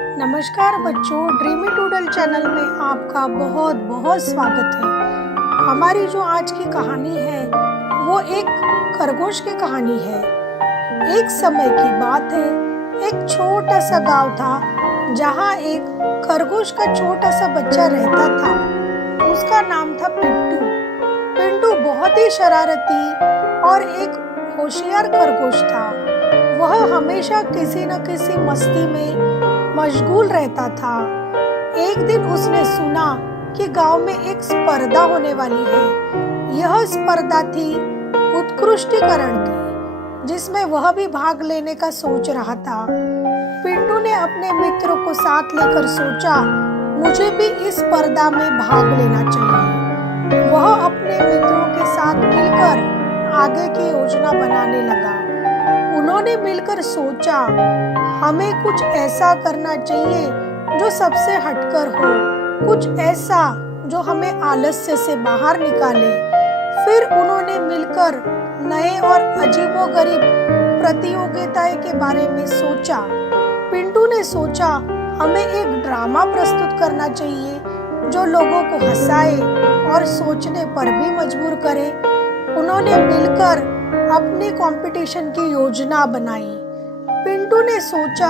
नमस्कार बच्चों, dreamy doodle channel में आपका बहुत बहुत स्वागत है। हमारी जो आज की कहानी है वो एक खरगोश की कहानी है। एक समय की बात है, एक छोटा सा गांव था जहां एक खरगोश का छोटा सा बच्चा रहता था। उसका नाम था पिंटू। पिंटू बहुत ही शरारती और एक होशियार खरगोश था। वह हमेशा किसी न किसी मस्ती में मशगूल रहता था। एक दिन उसने सुना कि गांव में एक स्पर्धा होने वाली है। यह स्पर्धा थी उत्कृष्टीकरण की, जिसमें वह भी भाग लेने का सोच रहा था। पिंटू ने अपने मित्रों को साथ लेकर सोचा, मुझे भी इस स्पर्धा में भाग लेना चाहिए। वह अपने मित्रों के साथ मिलकर आगे की योजना बनाने लगा। उन्होंने मिलकर सोचा, हमें कुछ ऐसा करना चाहिए जो सबसे हटकर हो, कुछ ऐसा जो हमें आलस्य से बाहर निकाले। फिर उन्होंने मिलकर नए और अजीबोगरीब प्रतियोगिताएं के बारे में सोचा। पिंटू ने सोचा, हमें एक ड्रामा प्रस्तुत करना चाहिए जो लोगों को हंसाए और सोचने पर भी मजबूर करे। उन्होंने मिलकर अपनी कंपटीशन की योजना बनाई। पिंटू ने सोचा,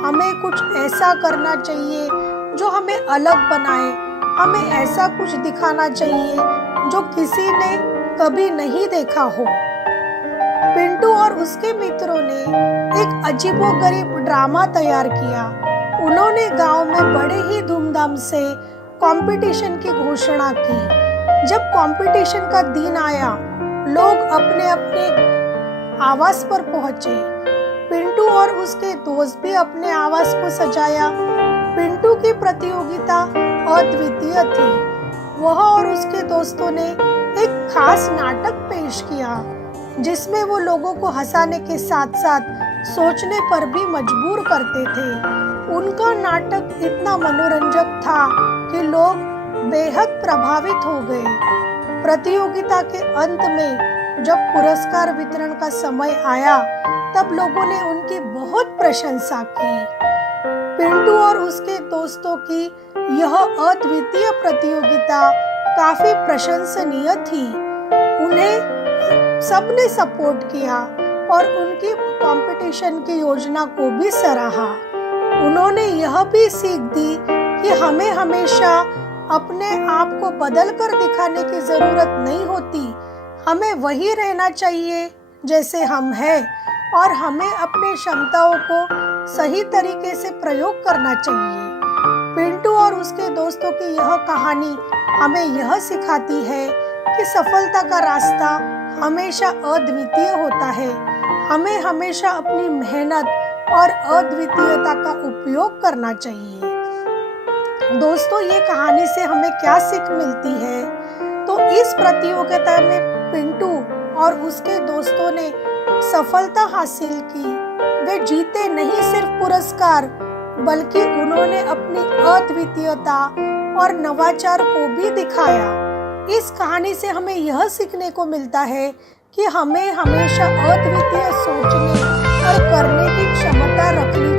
हमें कुछ ऐसा करना चाहिए जो हमें अलग बनाए, हमें ऐसा कुछ दिखाना चाहिए जो किसी ने कभी नहीं देखा हो। पिंटू और उसके मित्रों ने एक अजीबोगरीब ड्रामा तैयार किया। उन्होंने गांव में बड़े ही धूमधाम से कंपटीशन की घोषणा की। जब कंपटीशन का दिन आया, लोग अपने अपने आवास पर पहुंचे। पिंटू और उसके दोस्त भी अपने आवास को सजाया। पिंटू की प्रतियोगिता अद्वितीय थी। वह और उसके दोस्तों ने एक खास नाटक पेश किया, जिसमें वो लोगों को हंसाने के साथ साथ सोचने पर भी मजबूर करते थे। उनका नाटक इतना मनोरंजक था कि लोग बेहद प्रभावित हो गए। प्रतियोगिता के अंत में जब पुरस्कार वितरण का समय आया, तब लोगों ने उनकी बहुत प्रशंसा की। पिंटू और उसके दोस्तों की यह अद्वितीय प्रतियोगिता काफी प्रशंसनीय थी। उन्हें सबने सपोर्ट किया और उनकी कंपटीशन की योजना को भी सराहा। उन्होंने यह भी सीख दी कि हमें हमेशा अपने आप को बदल कर दिखाने की जरूरत नहीं होती। हमें वही रहना चाहिए जैसे हम हैं, और हमें अपनी क्षमताओं को सही तरीके से प्रयोग करना चाहिए। पिंटू और उसके दोस्तों की यह कहानी हमें यह सिखाती है कि सफलता का रास्ता हमेशा अद्वितीय होता है। हमें हमेशा अपनी मेहनत और अद्वितीयता का उपयोग करना चाहिए। दोस्तों, ये कहानी से हमें क्या सीख मिलती है? तो इस प्रतियोगिता में पिंटू और उसके दोस्तों ने सफलता हासिल की। वे जीते नहीं सिर्फ पुरस्कार, बल्कि उन्होंने अपनी अद्वितीयता और नवाचार को भी दिखाया। इस कहानी से हमें यह सीखने को मिलता है कि हमें हमेशा अद्वितीय सोचने और करने की क्षमता रखनी